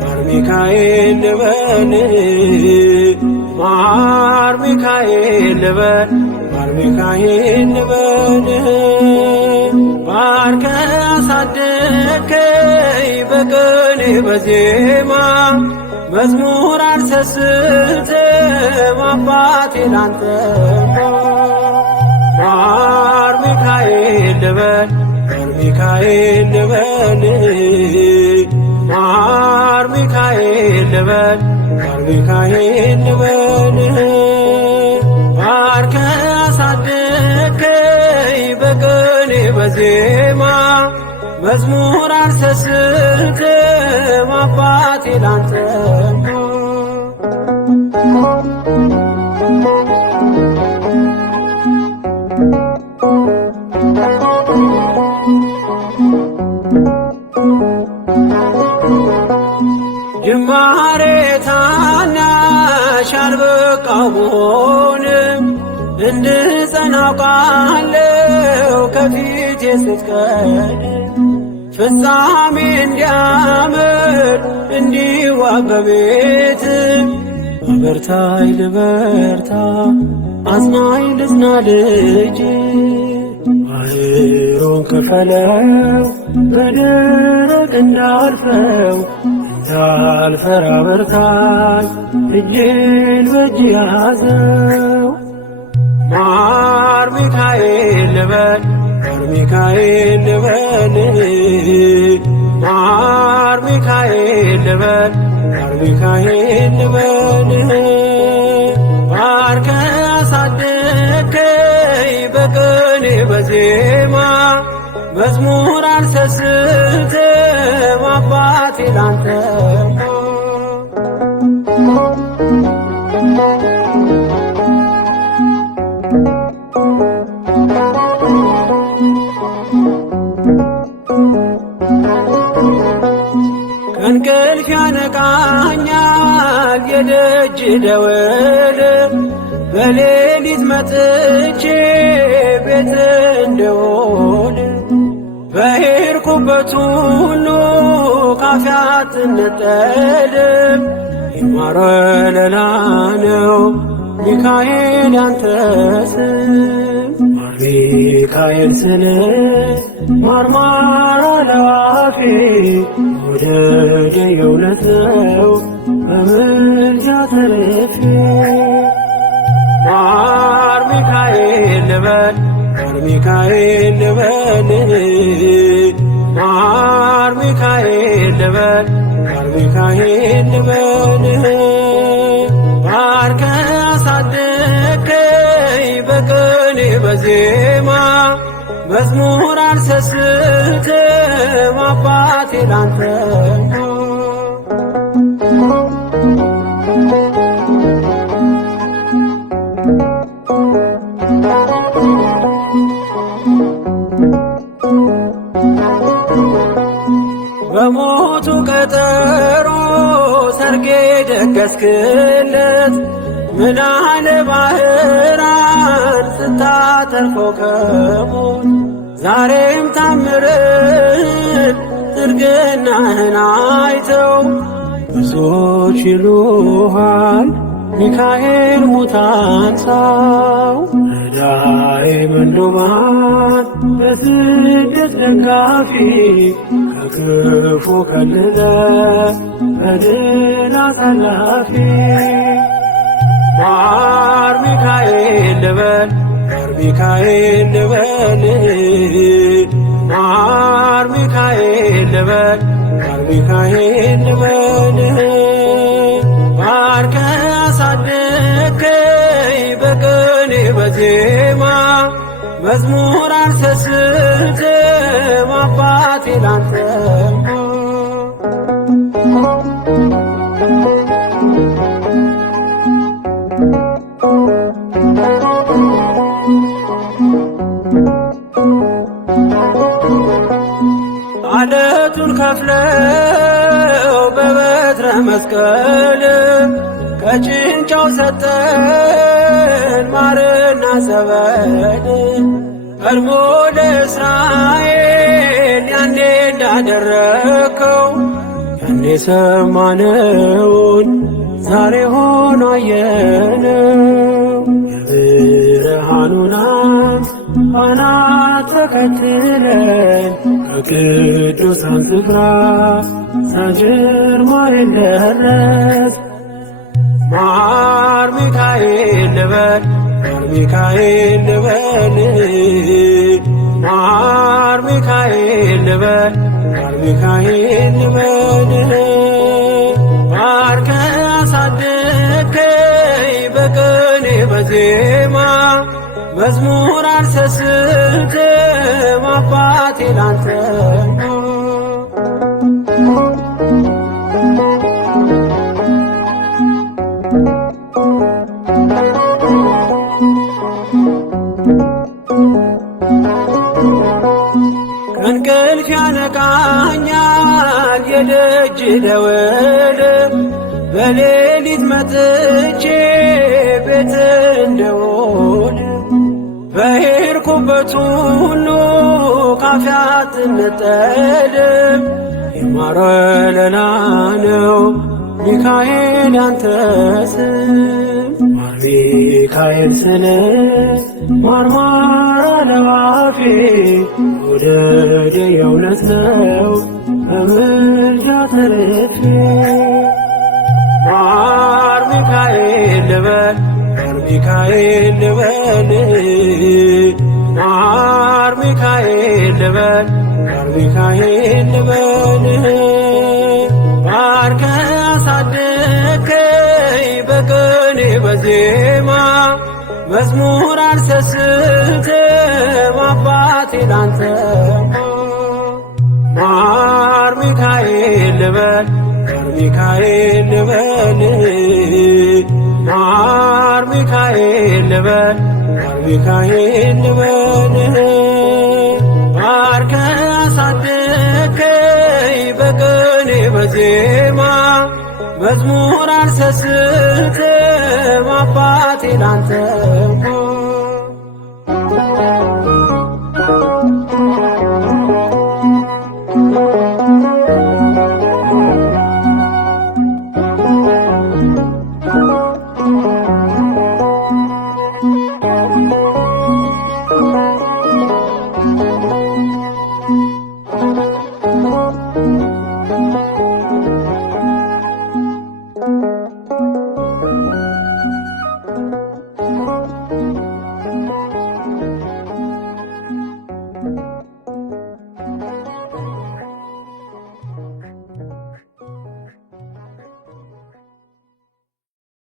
ማር ሚካኤል ልበል ማር ሚካኤል ልበል ማር ሚካኤል ልበል ባርከ አሳደግከኝ በቅኔ በዜማ መዝሙር አልሰስትም አባቴ ላንተማ ማር ሚካኤል ልበል ማር ሚካኤል ልበል ማር ሚካኤል ልበል ማር ሚካኤል ልበል ባርከ አሳደግከኝ በቅኔ በዜማ መዝሙር አልሰስትም አባቴ ላንተማ ጅማሬ ታናሽ አልበቃው ብሆንም እንድጸና አውቃለሁ ከፊቴ ስትቀድም ፍጻሜ እንዲያምር እንዲዋብ በቤት አበርታኝ ልበርታ አጽናኝ ልጽና ልጅ ባህሩን ክፈለው በደረቅ እንዳልፈው እንዳልፈራ በርታኝ እጄን በእጅ ያዘው ማር ሚካኤል ልበል ማር ሚካኤል ልበል ማር ሚካኤል ልበል ማር ሚካኤል ልበል ባርከ አሳደግከኝ በቅኔ በዜማ መዝሙር አልሰስትም አባቴ ላንተማ ከእንቅልፍ ያነቃኛል የደጅ ደወል በሌሊት መጥቼ ቤት እንደሆነ በሄድኩበት ሁሉ ካፌ አትነጠልም የማር ወለላ ነው ሚካኤል ያንተ ስም ማር ሚካኤል ስል ማርማር አለው አፌ ወደደ የእውነት ነው በምልጃ ተርፌ ማር ሚካኤል ልበል ማር ሚካኤል ልበል ማር ሚካኤል ልበል ማር ሚካኤል ልበል ባርከ አሳደግከኝ በቅኔ በዜማ መዝሙር አልሰስትም አባቴ ላንተማ በሞቱ ቀጠሮ ሰርጌ ደገስክለት ምናለ ባህራን ስታተርፈው ከሞት ዛሬም ታምርን ጽድቅናህን አይተው ብዙዎች ይሉሃል ሚካኤል ሙታን ሳው ረዳኤ ምንዱባን በስደት ደጋፊ ከክፉ ከልለ በድል አሳላፊ ማር ሚካኤል ልበል ማር ሚካኤል ልበል ማር ሚካኤል ልበል ማር ሚካኤል ልበል ባርከ አሳደግከኝ በቅኔ በዜማ መዝሙር አልሰስትም አባቴ ላንተማ አለቱን ከፍለው በበትረ መስቀል ከጭንጫው ሰጠን ማርና ጸበል ቀድሞ ለእስራኤል ያኔ እንዳደረከው ያኔ የሰማነውን ዛሬ ሆኖ አየነው። የብርሃኑን አናት ተከትለን ከቅዱሳን ስፍራ ሳንጀር ማርያም ደረስ። ማር ሚካኤል ልበል ማር ሚካኤል ልበል ማር ሚካኤል ልበል ማር ሚካኤል ልበል። ባርከ አሳደግከኝ በቅኔ በዜማ መዝሙር አልሰስትም አባቴ ላንተማ። ከእንቅልፍ ያነቃኛል የደጅ ደወል በሌሊት መጥቼ ቤት እንደውል። በሄድኩበት ሁሉ ካፌ አትነጠልም። የማር ወለላ ነው ሚካኤል ያንተ ስም። ማር ሚካኤል ስል ማርማር አለ አፌ ወደደ የእውነት ነው በምልጃ ተርፌ። ማር ሚካኤል ልበል ማር ሚካኤል ልበል ማር ሚካኤል ልበል ማር ሚካኤል ልበል። ባርከ አሳደግከኝ በቅኔ በዜማ መዝሙር አልሰስትም አባቴ ላንተማ። ማር ሚካኤል ልበል ማር ሚካኤል ልበል ማር ሚካኤል ልበል ማር ሚካኤል ልበል። ባርከ አሳደግከኝ በቅኔ በዜማ መዝሙር አልሰስትም አባቴ ላንተማ።